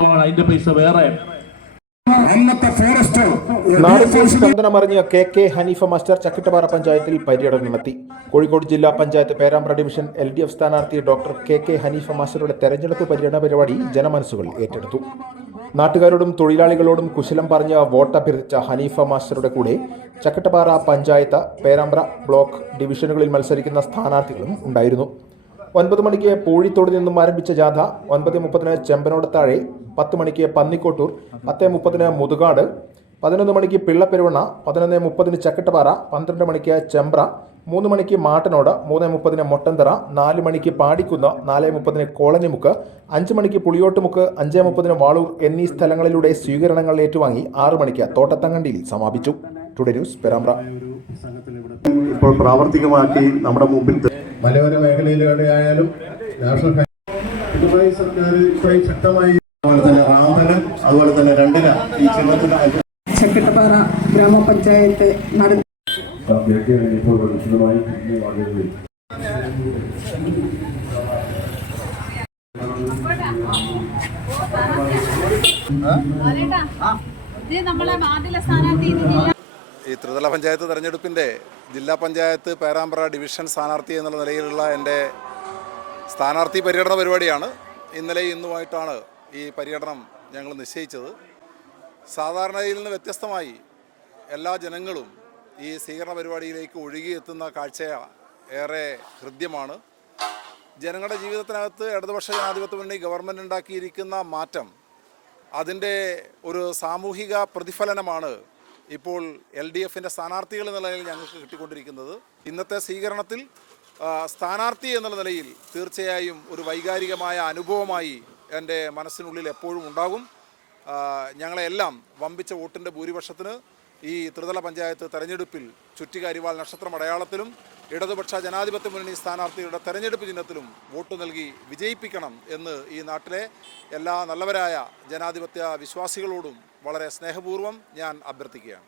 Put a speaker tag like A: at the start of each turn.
A: അതിന്റെ പൈസ വേറെ.
B: K K Haneefa master Chakkittapara പഞ്ചായത്തിൽ പര്യടനം നടത്തി. കോഴിക്കോട് ജില്ലാ panchayat Perambra division L D F സ്ഥാനാർത്ഥി ഡോക്ടർ കെ കെ ഹനീഫ മാസ്റ്ററുടെ തെരഞ്ഞെടുപ്പ് പര്യടന പരിപാടി ജനമനസ്സുകൾ ഏറ്റെടുത്തു. നാട്ടുകാരോടും തൊഴിലാളികളോടും കുശലം പറഞ്ഞ് വോട്ട് അഭ്യർത്ഥിച്ച ഹനീഫ മാസ്റ്ററുടെ കൂടെ ചക്കട്ടപ്പാറ പഞ്ചായത്ത് പേരാമ്പ്ര ബ്ലോക്ക് ഡിവിഷനുകളിൽ മത്സരിക്കുന്ന സ്ഥാനാർത്ഥികളും ഉണ്ടായിരുന്നു. ഒൻപത് മണിക്ക് പൂഴിത്തോട് നിന്നും ആരംഭിച്ച ജാഥ ഒൻപത് മുപ്പതിന് ചെമ്പനോട് താഴെ പത്ത് മണിക്ക് പന്നിക്കോട്ടൂർ പത്ത് മുപ്പതിന് മുതുകാട് പതിനൊന്ന് മണിക്ക് പിള്ളപ്പെരുവണ്ണ പതിനൊന്ന് മുപ്പതിന് ചക്കട്ടപാറ പന്ത്രണ്ട് മണിക്ക് ചെമ്പ്ര മൂന്ന് മണിക്ക് മാട്ടനോട് മൂന്ന് മുപ്പതിന് മൊട്ടന്തറ നാല് മണിക്ക് പാടിക്കുന്ന് നാല് മുപ്പതിന് കോളനിമുക്ക് അഞ്ച് മണിക്ക് പുളിയോട്ടുമുക്ക് അഞ്ച് മുപ്പതിന് വാളൂർ എന്നീ സ്ഥലങ്ങളിലൂടെ സ്വീകരണങ്ങൾ ഏറ്റുവാങ്ങി ആറ് മണിക്ക് തോട്ടത്തങ്ങണ്ടിയിൽ സമാപിച്ചു. Today news Perambra.
C: ഇപ്പോൾ പ്രാവർത്തികമാക്കി നമ്മുടെ മുമ്പിൽ
D: മലയോര മേഖലയിലൂടെ ആയാലും നാഷണൽ സർക്കാർ ഇത്രയും ശക്തമായി
C: അതുപോലെ തന്നെ രണ്ടില ഈ ചിഹ്നത്തിന്
E: ചക്കിട്ടപ്പാറ ഗ്രാമപഞ്ചായത്ത്
F: നടത്തി
G: ഈ ത്രിതല പഞ്ചായത്ത് തെരഞ്ഞെടുപ്പിന്റെ ജില്ലാ പഞ്ചായത്ത് പേരാമ്പ്ര ഡിവിഷൻ സ്ഥാനാർത്ഥി എന്നുള്ള നിലയിലുള്ള എന്റെ സ്ഥാനാർത്ഥി പര്യടന പരിപാടിയാണ്. ഇന്നലെ ഇന്നുമായിട്ടാണ് ഈ പര്യടനം ഞങ്ങൾ നിശ്ചയിച്ചത്. സാധാരണയിൽ നിന്ന് വ്യത്യസ്തമായി എല്ലാ ജനങ്ങളും ഈ സ്വീകരണ പരിപാടിയിലേക്ക് ഒഴുകിയെത്തുന്ന കാഴ്ച ഏറെ ഹൃദ്യമാണ്. ജനങ്ങളുടെ ജീവിതത്തിനകത്ത് ഇടതുപക്ഷ ജനാധിപത്യ മുന്നണി ഗവൺമെന്റ് ഉണ്ടാക്കിയിരിക്കുന്ന മാറ്റം അതിന്റെ ഒരു സാമൂഹിക പ്രതിഫലനമാണ് ഇപ്പോൾ എൽ ഡി എഫിന്റെ സ്ഥാനാർത്ഥികൾ എന്നുള്ള നിലയിൽ ഞങ്ങൾക്ക് കിട്ടിക്കൊണ്ടിരിക്കുന്നത്. ഇന്നത്തെ സ്വീകരണത്തിൽ സ്ഥാനാർത്ഥി എന്നുള്ള നിലയിൽ തീർച്ചയായും ഒരു വൈകാരികമായ അനുഭവമായി എന്റെ മനസ്സിനുള്ളിൽ എപ്പോഴും ഉണ്ടാകും. ഞങ്ങളെല്ലാം വമ്പിച്ച വോട്ടിന്റെ ഭൂരിപക്ഷത്തിന് ഈ ത്രിതല പഞ്ചായത്ത് തെരഞ്ഞെടുപ്പിൽ ചുറ്റികാരിവാൾ നക്ഷത്രം അടയാളത്തിലും ഇടതുപക്ഷ ജനാധിപത്യ മുന്നണി സ്ഥാനാർത്ഥിയുടെ തെരഞ്ഞെടുപ്പ് ചിഹ്നത്തിലും വോട്ട് നൽകി വിജയിപ്പിക്കണം എന്ന് ഈ നാട്ടിലെ എല്ലാ നല്ലവരായ ജനാധിപത്യ വിശ്വാസികളോടും വളരെ സ്നേഹപൂർവം ഞാൻ അഭ്യർത്ഥിക്കുകയാണ്.